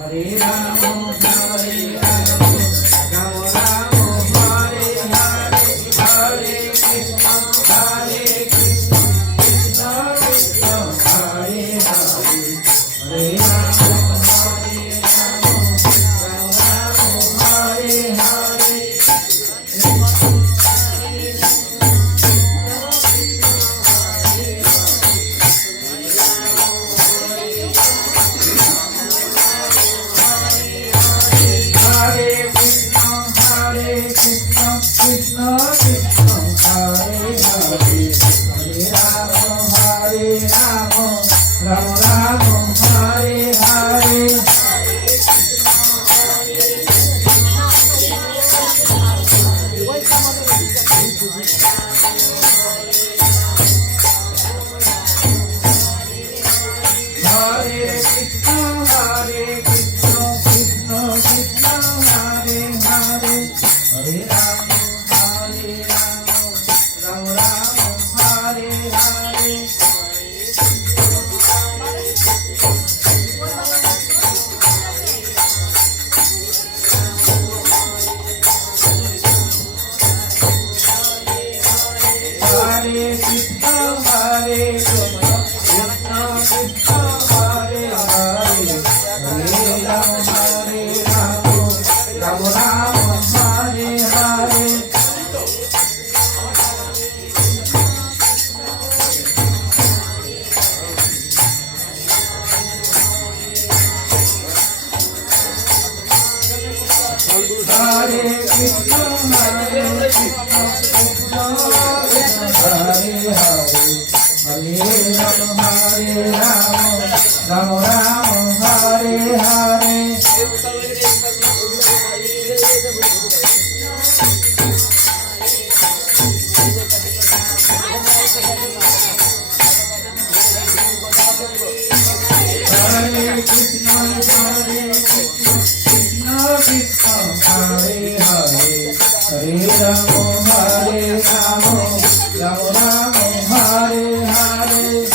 Hare Rama, Hare Rama, Rama Rama, Hare Hare, Hare Krishna, Hare Krishna, Krishna Krishna, Hare Hare, Hare Rama, Hare Rama, Rama Rama, Hare Hare. Hare Krishna, Hare Krishna, Krishna Krishna, Hare Hare, Hare Rama, Hare Rama, Rama Rama, Hare Hare. Hare Krishna, Hare Krishna, Krishna Krishna, Hare Hare, Hare Rama, Hare Rama, Rama Rama, Hare Hare. Hare Krishna, Hare Krishna, Krishna Krishna, Hare Hare, Hare Rama, Hare Rama, Rama Rama, Hare Hare. Hare Krishna, Hare Krishna, Krishna Krishna, Hare Hare, Hare Rama, Hare Rama, Rama Rama, Hare Hare. Hare Krishna, Hare Krishna, Krishna Krishna, Hare Hare, Hare Rama, Hare Rama, Rama Rama, Hare Hare.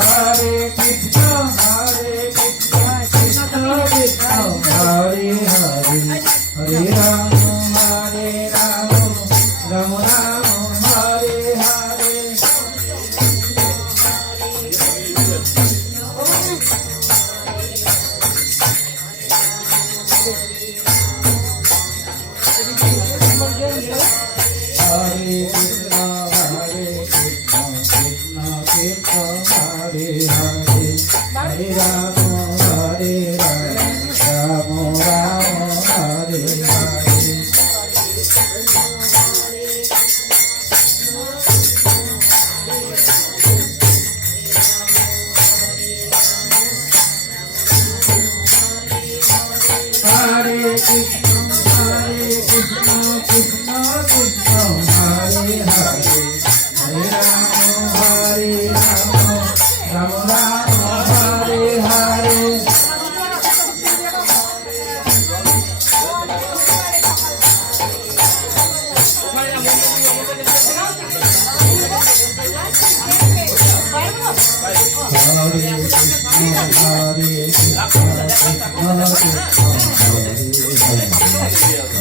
Hare Krishna, Hare Krishna, Krishna Krishna, Hare Hare, Hare Rama, Hare Rama, Rama Rama, Hare Hare. Hare Krishna, Hare Krishna, Krishna Krishna, Hare Hare, Hare Rama, Hare Rama, Rama Rama, Hare Hare. Hare Krishna, Hare Krishna, Krishna Krishna, Hare Hare, Hare Rama, Hare Rama, Rama Rama, Hare Hare. Hare Krishna, Hare Krishna, Krishna Krishna, Hare Hare.